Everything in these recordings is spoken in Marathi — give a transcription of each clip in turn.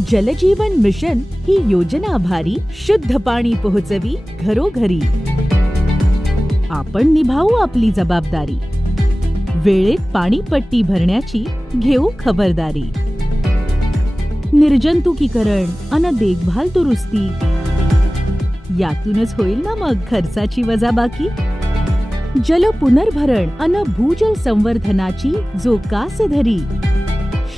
जलजीवन मिशन ही योजना आभारी शुद्ध पाणी पोहोचवी घरोघरी. आपण निभावू आपली जबाबदारी. वेळेत पाणीपट्टी भरण्याची घेऊ खबरदारी. निर्जंतुकीकरण अन देखभाल दुरुस्ती. यातूनच होईल ना मग खर्चाची वजाबाकी? जल पुनर्भरण अन भूजल संवर्धनाची जो कास धरी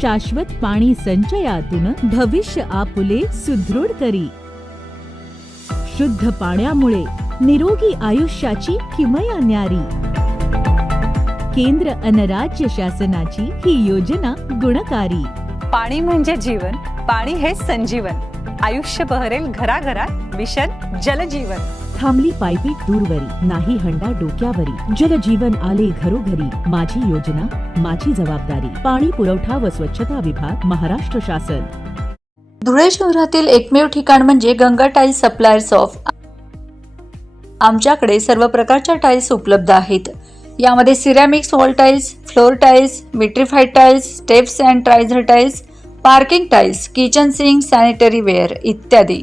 शाश्वत पाणी संचयातून भविष्य आपुले सुदृढ करी. शुद्ध पाण्यामुळे निरोगी आयुष्याची किमया न्यारी. केंद्र अन राज्य शासनाची ही योजना गुणकारी. पाणी म्हणजे जीवन पाणी हे संजीवन. आयुष्य बहरेल घराघरात मिशन जलजीवन. थांबली पायपीट दूरवरी नाही हंडा डोक्यावरी. जलजीवन आले घरोघरी. माझी योजना माझी जबाबदारी. पाणी पुरवठा व स्वच्छता विभाग महाराष्ट्र शासन. धुळे शहरातील एकमेव ठिकाण म्हणजे गंगा टाईल्स सप्लायर्स ऑफ. आमच्याकडे सर्व प्रकारच्या टाईल्स उपलब्ध आहेत. यामध्ये ceramics wall tiles floor tiles vitrified tiles steps and riser tiles parking tiles kitchen sink sanitary ware इत्यादी.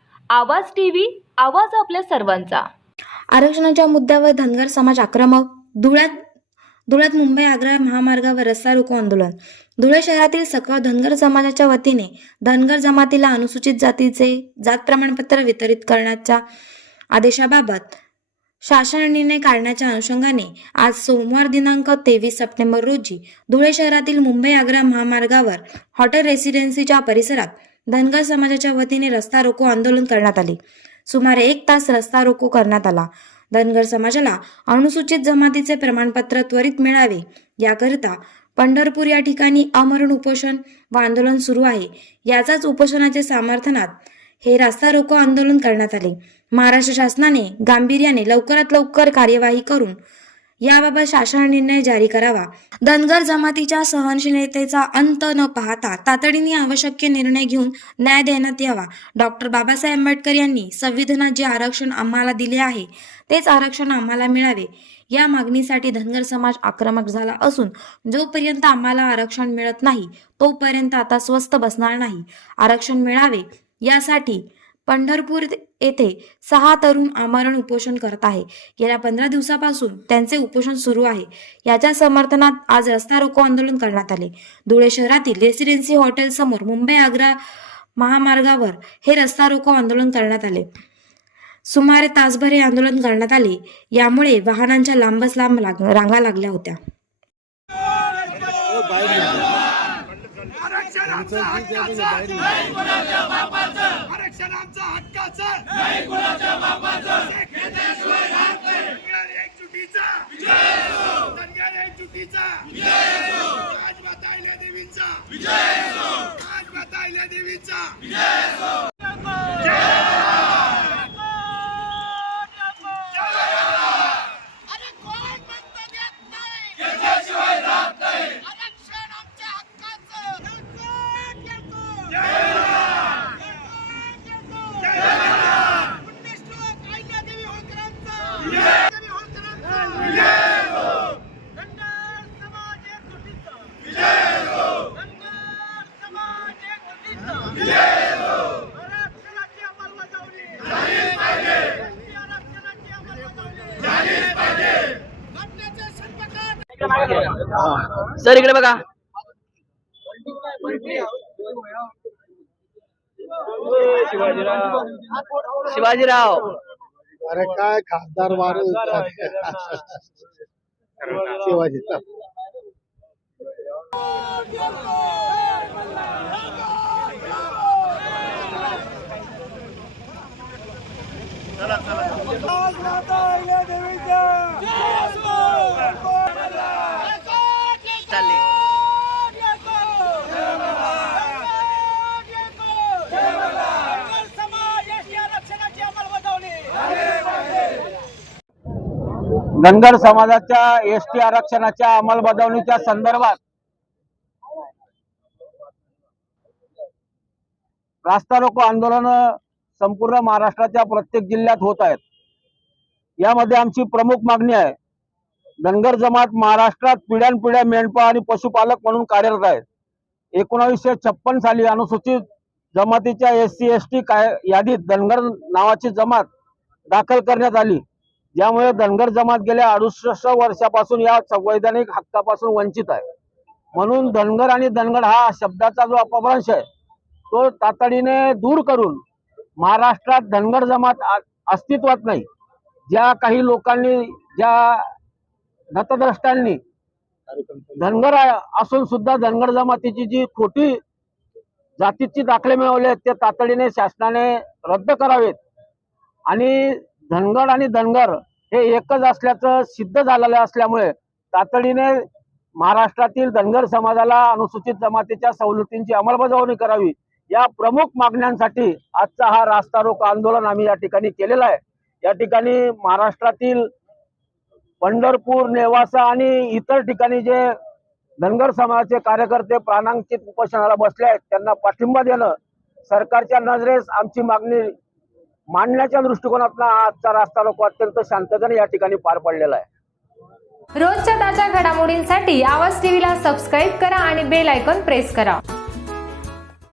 आवाज टीव्ही आवाज आपल्या सर्वांचा. आरक्षणाच्या मुद्द्यावर धनगर समाज आक्रमक धुळ्यात धुळ्यात मुंबई आग्रा महामार्गावर रस्ता रोको आंदोलन. धुळे शहरातील सकळ धनगर समाजाच्या वतीने धनगर जमातीला अनुसूचित जातीचे जात प्रमाणपत्र वितरित करण्याच्या आदेशाबाबत शासन निर्णय काढण्याच्या अनुषंगाने आज सोमवार दिनांक तेवीस सप्टेंबर रोजी धुळे शहरातील मुंबई आग्रा महामार्गावर हॉटेल रेसिडेन्सीच्या परिसरात धनगर समाजाच्या वतीने रस्ता रोको आंदोलन करण्यात आले. सुमारे एक तास रस्ता रोको करण्यात आला. धनगर समाजाला अनुसूचित जमातीचे प्रमाणपत्र त्वरित मिळावे याकरिता पंढरपूर या ठिकाणी अमरण उपोषण व आंदोलन सुरू आहे. याचाच उपोषणाच्या समर्थनात हे रास्ता रोको आंदोलन करण्यात आले. महाराष्ट्र शासनाने गांभीर्याने लवकरात लवकर कार्यवाही करून याबाबत शासन निर्णय जारी करावा. धनगर जमातीच्या सहनशीलतेचा अंत न पाहता तातडीने आवश्यक निर्णय घेऊन न्याय देण्यात यावा. डॉक्टर बाबासाहेब आंबेडकर यांनी संविधानात जे आरक्षण आम्हाला दिले आहे तेच आरक्षण आम्हाला मिळावे. या मागणीसाठी धनगर समाज आक्रमक झाला असून जोपर्यंत आम्हाला आरक्षण मिळत नाही तोपर्यंत आता स्वस्त बसणार नाही. आरक्षण मिळावे यासाठी पंढरपूर येथे सहा तरुण आमरण उपोषण करत आहे. गेल्या पंधरा दिवसापासून त्यांचे उपोषण सुरू आहे. याच्या समर्थनात आज रस्ता रोको आंदोलन करण्यात आले. धुळे शहरातील रेसिडेन्सी हॉटेल समोर मुंबई आग्रा महामार्गावर हे रस्ता रोको आंदोलन करण्यात आले. सुमारे तासभर हे आंदोलन करण्यात आले. यामुळे वाहनांच्या लांबच लांब लाग रांगा लागल्या होत्या. बापाचं. आरक्षणाचा हक्काचं. सर इकडे बघा. शिवाजीराव. अरे काय खासदार वार शिवाजीराव. धनगर समाजाच्या एस टी आरक्षणाच्या अंमलबजावणीच्या संदर्भात रास्ता रोको आंदोलन संपूर्ण महाराष्ट्राच्या प्रत्येक जिल्ह्यात होत आहेत. यामध्ये आमची प्रमुख मागणी आहे. धनगर जमात महाराष्ट्रात पिढ्यानपिढ्या मेंढपाळ आणि पशुपालक म्हणून कार्यरत आहेत. एकोणावीसशे छप्पन साली अनुसूचित जमातीच्या एस सी एस टी काय यादीत धनगर नावाची जमात दाखल करण्यात आली. ज्यामुळे धनगर जमात गेल्या अडुसष्ट वर्षापासून या संवैधानिक हक्कापासून वंचित आहे. म्हणून धनगर आणि धनगर हा शब्दाचा जो अपभ्रंश आहे तो तातडीने दूर करून महाराष्ट्रात धनगर जमात आ- अस्तित्वात नाही. ज्या काही लोकांनी ज्या नतद्रष्टांनी धनगर असून सुद्धा धनगर जमातीची जी खोटी जातीची दाखले मिळवले आहेत ते तातडीने शासनाने रद्द करावेत. आणि धनगर आणि धनगर हे एकच असल्याचं सिद्ध झालेलं असल्यामुळे तातडीने महाराष्ट्रातील धनगर समाजाला अनुसूचित जमातीच्या सवलतींची अंमलबजावणी करावी. या प्रमुख मागण्यांसाठी आजचा हा रास्ता रोको आंदोलन आम्ही या ठिकाणी केलेला आहे. या ठिकाणी महाराष्ट्रातील पंढरपूर नेवासा आणि इतर ठिकाणी जे धनगर समाजाचे कार्यकर्ते प्राणांकित उपोषणाला बसले आहेत त्यांना पाठिंबा देणं सरकारच्या नजरेस आमची मागणी मांडण्याच्या दृष्टिकोनातून आजचा रास्ता रोको अत्यंत शांततेने या ठिकाणी पार पडलेला आहे. रोजच्या ताज्या घडामोडींसाठी आवाज टीव्हीला सबस्क्राईब करा आणि बेल आयकॉन प्रेस करा.